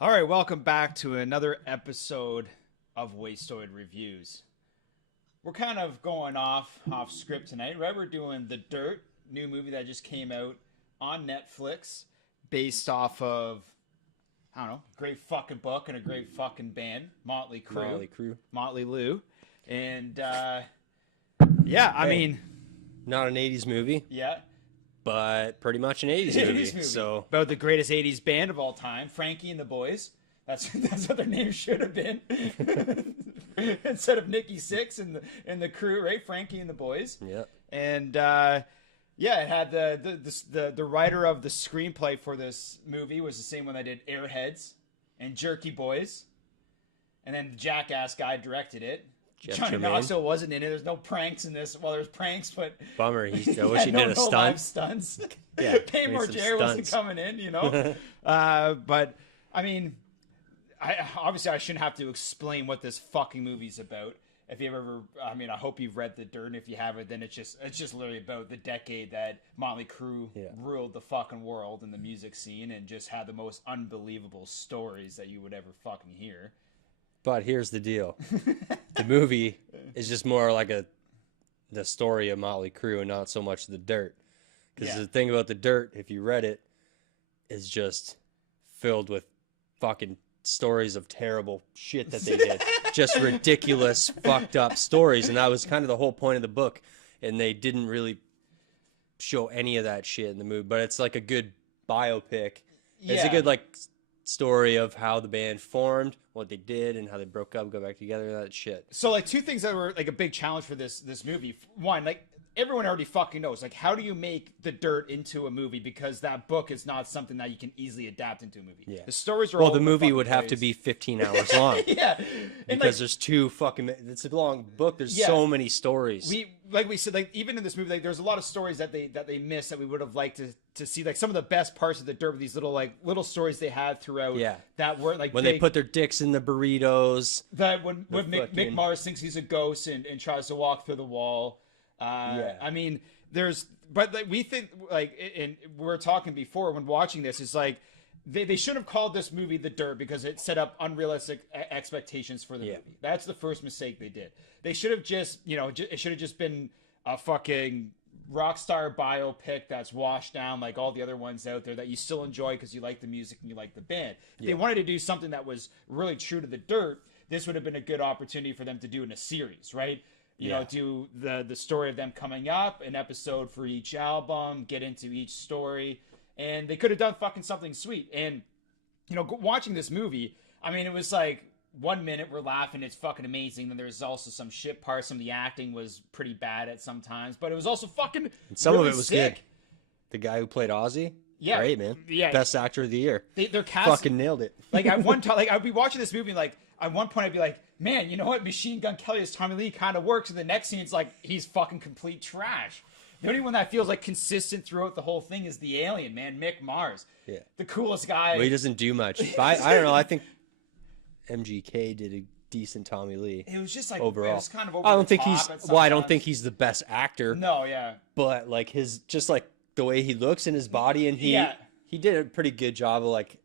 All right, welcome back to another episode of Wastoid Reviews. We're kind of going off script tonight, right? We're doing The Dirt, new movie that just came out on Netflix, based off of I don't know, great fucking book and a great fucking band, Motley Crue, Motley Lou, and yeah, I mean, not an '80s movie, yeah, but pretty much an '80s movie. So about the greatest '80s band of all time, Frankie and the Boys. That's what their name should have been. Instead of Nikki Sixx and the crew, right? Frankie and the Boys. Yeah. And yeah, it had the writer of the screenplay for this movie was the same one that did Airheads and Jerky Boys. And then the Jackass guy directed it. Johnny Knoxville wasn't in it. There's no pranks in this. Well, there's pranks, but bummer. I wish he did a stunt. Live stunts. Yeah, Pay Margera wasn't coming in, you know. But I mean, obviously I shouldn't have to explain what this fucking movie's about. If you've ever, I mean, I hope you've read The Dirt, and if you haven't, then it's just literally about the decade that Motley Crue ruled the fucking world in the music scene and just had the most unbelievable stories that you would ever fucking hear. But here's the deal: the movie is just more like the story of Motley Crue and not so much The Dirt. Because the thing about The Dirt, if you read it, is just filled with fucking stories of terrible shit that they did. Just ridiculous, fucked up stories. And that was kind of the whole point of the book. And they didn't really show any of that shit in the movie. But it's like a good biopic. Yeah. It's a good, like, story of how the band formed, what they did, and how they broke up, go back together, that shit. So, like, two things that were, like, a big challenge for this movie. One, like, everyone already fucking knows. Like, how do you make The Dirt into a movie? Because that book is not something that you can easily adapt into a movie. Yeah. The stories are well, the movie would have to be 15 hours long. Yeah. And because there's two fucking... It's a long book. There's so many stories. Like we said, like, even in this movie, like, there's a lot of stories that they missed that we would have liked to see. Like, some of the best parts of The Dirt were these little stories they had throughout that weren't, like, when they put their dicks in the burritos. That when Mick Mars thinks he's a ghost and tries to walk through the wall. I mean... But like, we think, like, and we were talking before when watching this, is like they shouldn't have called this movie The Dirt because it set up unrealistic expectations for the movie. That's the first mistake they did. They should have just, it should have just been a fucking rock star biopic that's washed down like all the other ones out there that you still enjoy because you like the music and you like the band. If they wanted to do something that was really true to The Dirt, this would have been a good opportunity for them to do in a series, right? You know, do the story of them coming up, an episode for each album, get into each story. And they could have done fucking something sweet. And, watching this movie, I mean, it was like 1 minute we're laughing, it's fucking amazing. Then there's also some shit parts. Some of the acting was pretty bad at some times. But it was also fucking some really of it was sick. Good. The guy who played Ozzy? Yeah. Great, man. Yeah. Best actor of the year. They're cast, fucking nailed it. Like, at one time, like, I'd be watching this movie, like, at one point I'd be like, man, you know what? Machine Gun Kelly as Tommy Lee kind of works. And the next scene, it's like, he's fucking complete trash. The only one that feels like consistent throughout the whole thing is the alien, man, Mick Mars. Yeah. The coolest guy. Well, he doesn't do much. But I don't know. I think MGK did a decent Tommy Lee. It was just like, overall. It was kind of over I don't the think top he's, well, I don't think he's the best actor. No, yeah. But, like, just like the way he looks in his body, and he did a pretty good job of, like,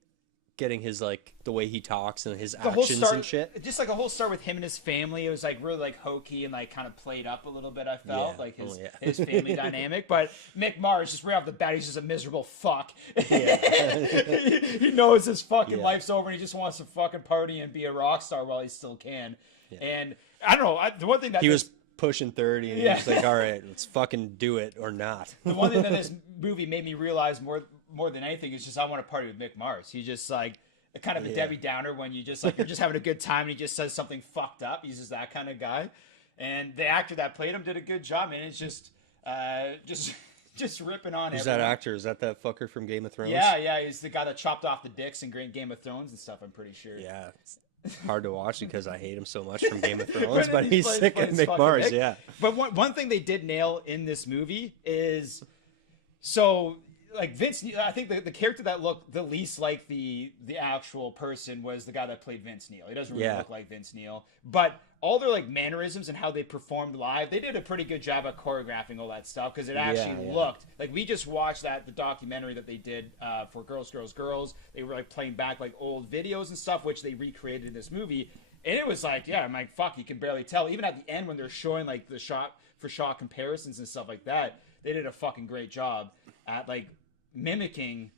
getting his, like, the way he talks and his actions and shit. Just like a whole start with him and his family. It was like really like hokey and like kind of played up a little bit, I felt. Like his family dynamic. But Mick Mars, just right off the bat, he's just a miserable fuck. Yeah. he knows his fucking life's over and he just wants to fucking party and be a rock star while he still can. Yeah. And I don't know, the one thing that he was pushing 30 and he was like, all right, let's fucking do it or not. The one thing that this movie made me realize more than anything is just I want to party with Mick Mars. He's just like kind of a Debbie Downer when you just like you're just having a good time and he just says something fucked up. He's just that kind of guy. And the actor that played him did a good job, man. It's just ripping on. Who's that actor? Is that fucker from Game of Thrones? Yeah, he's the guy that chopped off the dicks in Game of Thrones and stuff, I'm pretty sure. Yeah. It's hard to watch because I hate him so much from Game of Thrones, but he's sick of Mick Mars, But one thing they did nail in this movie is, so like Vince, I think the character that looked the least like the actual person was the guy that played Vince Neil. He doesn't really look like Vince Neil, but all their like mannerisms and how they performed live, they did a pretty good job at choreographing all that stuff because it actually looked like we just watched the documentary that they did for Girls, Girls, Girls. They were like playing back like old videos and stuff, which they recreated in this movie, and it was like, I'm like, fuck, you can barely tell. Even at the end when they're showing like the shot for shot comparisons and stuff like that, they did a fucking great job at like mimicking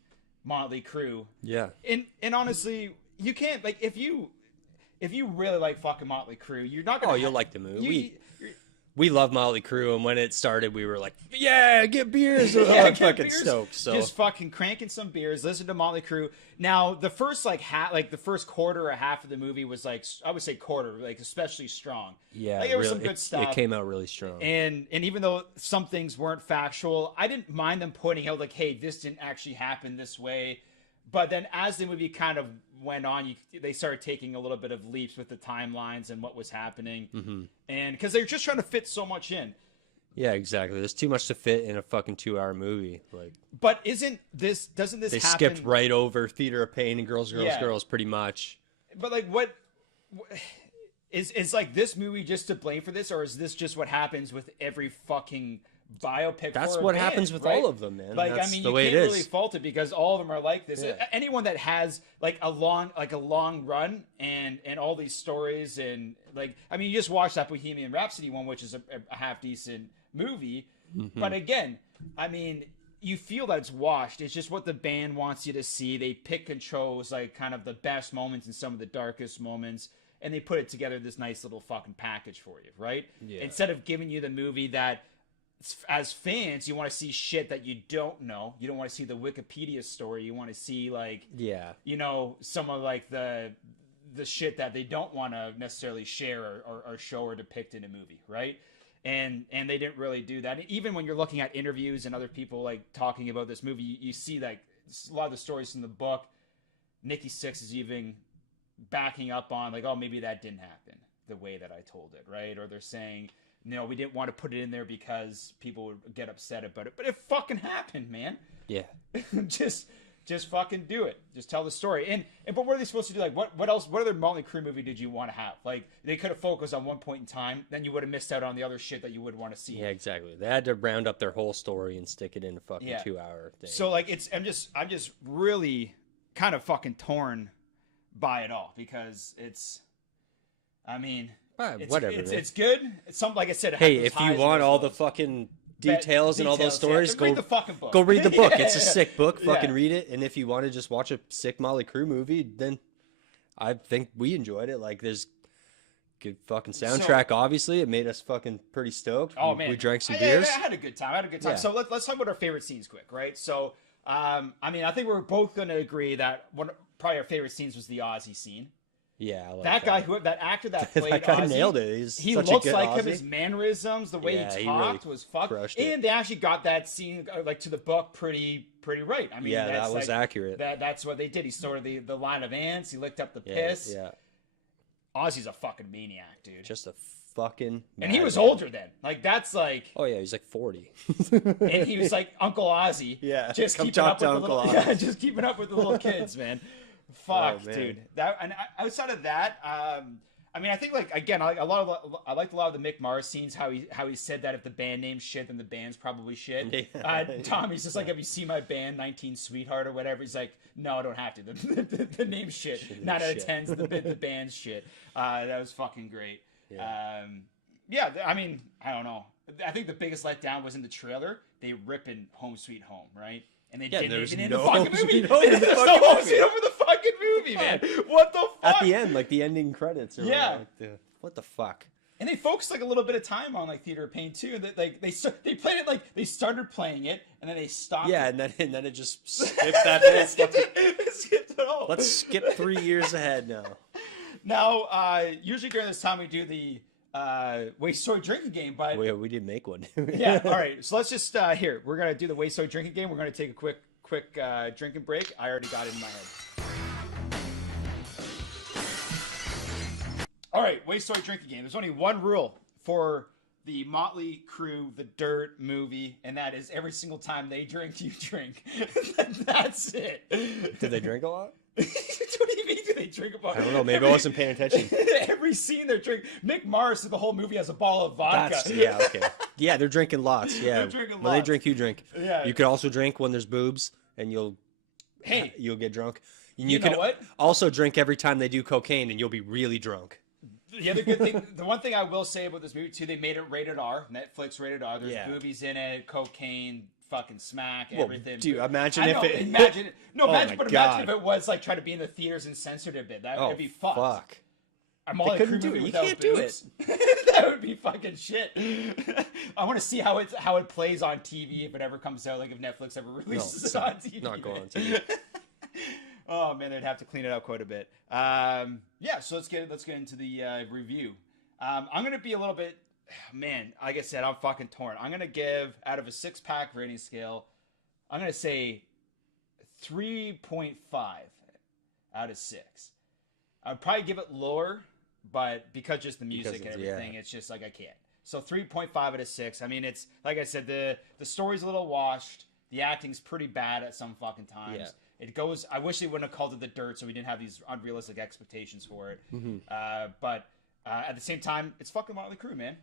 Motley Crue. Yeah. And honestly, you can't like if you really like fucking Motley Crue, you're not gonna. Oh, you'll like the movie. We love Motley Crue, and when it started, we were like, "Yeah, get beers!" I'm fucking stoked. So just fucking cranking some beers, listen to Motley Crue. Now, the first the first quarter or half of the movie was like, I would say quarter, like especially strong. Yeah, like, there was some good stuff. It came out really strong. And even though some things weren't factual, I didn't mind them pointing out like, "Hey, this didn't actually happen this way." But then as the movie kind of went on, they started taking a little bit of leaps with the timelines and what was happening. Mm-hmm. And because they're just trying to fit so much in. Yeah, exactly. There's too much to fit in a fucking 2-hour movie. Like, but doesn't this happen? They skipped right over Theater of Pain and Girls, Girls, Girls pretty much. But like what is like this movie just to blame for this, or is this just what happens with every fucking biopic? That's what happens with all of them, man. Like, that's I mean, the you way can't it is. really fault it because all of them are like this. Yeah. Anyone that has like a long run and all these stories and like, I mean, you just watched that Bohemian Rhapsody one, which is a half decent movie. Mm-hmm. But again, I mean, you feel that it's washed. It's just what the band wants you to see. They pick and chose like kind of the best moments and some of the darkest moments, and they put it together this nice little fucking package for you, right? Yeah. Instead of giving you the movie that, as fans, you want to see shit that you don't know. You don't want to see the Wikipedia story. You want to see like, you know, some of like the shit that they don't want to necessarily share or show or depict in a movie, right? And they didn't really do that. Even when you're looking at interviews and other people like talking about this movie, you see like a lot of the stories in the book. Nikki Sixx is even backing up on like, oh, maybe that didn't happen the way that I told it, right? Or they're saying, no, we didn't want to put it in there because people would get upset about it. But it fucking happened, man. Yeah. just fucking do it. Just tell the story. And but what are they supposed to do? Like, what else? What other Motley Crue movie did you want to have? Like, they could have focused on one point in time. Then you would have missed out on the other shit that you would want to see. Yeah, exactly. They had to round up their whole story and stick it in a fucking 2-hour thing. So like, I'm just really kind of fucking torn by it all because it's, I mean. Whatever. It's good. It's something, like I said. Hey, if you want all the fucking details and all those stories, read the fucking book. Go read the book. It's a sick book. Fucking read it. And if you want to just watch a sick Motley Crue movie, then I think we enjoyed it. Like, there's good fucking soundtrack. Obviously, it made us fucking pretty stoked. Oh man, we drank some beers. I had a good time. Yeah. So let's talk about our favorite scenes quick, right? So, I mean, I think we're both going to agree that probably our favorite scenes was the Ozzy scene. Yeah, I like that guy, that actor that played that guy Ozzy, nailed it. He looks like him. His mannerisms, the way he talked was fucked. And they actually got that scene like to the book pretty right. I mean, that was like, accurate. That's what they did. He snorted the line of ants. He licked up the piss. Yeah. Ozzy's a fucking maniac, dude. Just a fucking. And he was older then. Like that's like. Oh yeah, he's like 40. And he was like Uncle Ozzy. Yeah. Just keeping up with the little. Yeah, just keeping up with the little kids, man. Fuck, dude. That and outside of that, I mean, I think like again, I liked a lot of the Mick Mars scenes. How he said that if the band name's shit, then the band's probably shit. Tommy's just like, have you seen my band, 19 Sweetheart or whatever? He's like, no, I don't have to. The name's shit. 9 out of 10's the band's shit. That was fucking great. Yeah. I mean, I don't know. I think the biggest letdown was in the trailer. They ripping Home Sweet Home, right? And they didn't even in the fucking movie. There's no Home Sweet Home in the fucking movie, man. What the fuck? At the end, like the ending credits. Or what the fuck? And they focused like a little bit of time on like Theater of Pain too. That like they played it like they started playing it and then they stopped. Yeah, it. and then it just skipped that whole skipped it all. Let's skip 3 years ahead now. Now, usually during this time we do the Wastoid drinking game, but we didn't make one. Yeah, all right. So let's just here. We're gonna do the Wastoid drinking game. We're gonna take a quick drinking break. I already got it in my head. All right, Wastoid drinking game. There's only one rule for the Motley Crue, The Dirt movie, and that is every single time they drink, you drink. That's it. Did they drink a lot? What do you mean? Do they drink a bottle? I don't know. Maybe I wasn't paying attention. Every scene they're drinking. Mick Mars in the whole movie has a bottle of vodka. Yeah, okay. Yeah, they're drinking lots. Yeah, they're drinking when they lots. drink, you drink. Yeah. You could also drink when there's boobs, and you'll get drunk. And you know can what? also drink every time they do cocaine, and you'll be really drunk. The other good thing, the one thing I will say about this movie too, they made it rated R, Netflix rated R. There's boobies in it, cocaine, fucking smack, everything. Dude, imagine if if it was like trying to be in the theaters and censored a bit. That would be fucked. Fuck. I'm all couldn't do it. You can't do it. That would be fucking shit. I want to see how it plays on TV if it ever comes out. Like if Netflix ever releases it on TV. Not going on TV. Oh man, they'd have to clean it out quite a bit. Yeah, so let's get into the review. I'm gonna be a little bit, man. Like I said, I'm fucking torn. I'm gonna give out of a 6-pack rating scale, I'm gonna say 3.5 out of 6. I'd probably give it lower, but because just the music and everything, it's just like I can't. So 3.5 out of 6. I mean, it's like I said, the story's a little washed. The acting's pretty bad at some fucking times. Yeah. It goes. I wish they wouldn't have called it The Dirt, so we didn't have these unrealistic expectations for it. Mm-hmm. But at the same time, it's fucking Motley Crue, man.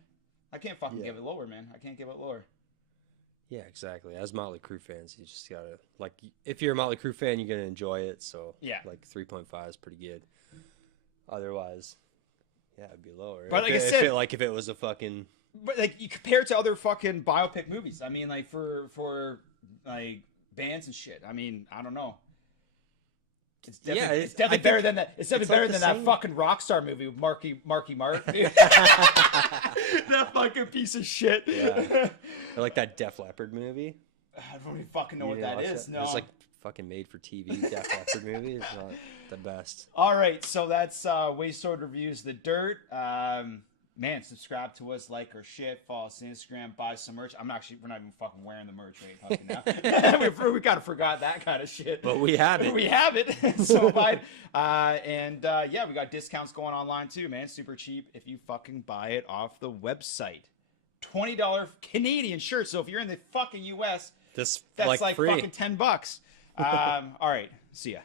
I can't fucking give it lower, man. I can't give it lower. Yeah, exactly. As Motley Crue fans, you just gotta if you're a Motley Crue fan, you're gonna enjoy it. So 3.5 is pretty good. Otherwise, it'd be lower. But like I said, if it was a fucking. But like you compare it to other fucking biopic movies. I mean, like for like bands and shit. I mean, I don't know. It's definitely better than that. It's definitely better than that fucking Rockstar movie with Marky Mark. That fucking piece of shit. Yeah. Or like that Def Leppard movie. I don't even fucking know what that is. No. It's like fucking made for TV Def Leppard movie. It's not the best. All right, so that's Wastoid Reviews The Dirt. Man, subscribe to us, like our shit, follow us on Instagram, buy some merch. We're not even fucking wearing the merch right now. we kind of forgot that kind of shit. But we have it. We have it. So buy it. We got discounts going online too, man. Super cheap if you fucking buy it off the website. $20 Canadian shirt. So if you're in the fucking US, that's like free. fucking $10. All right, see ya.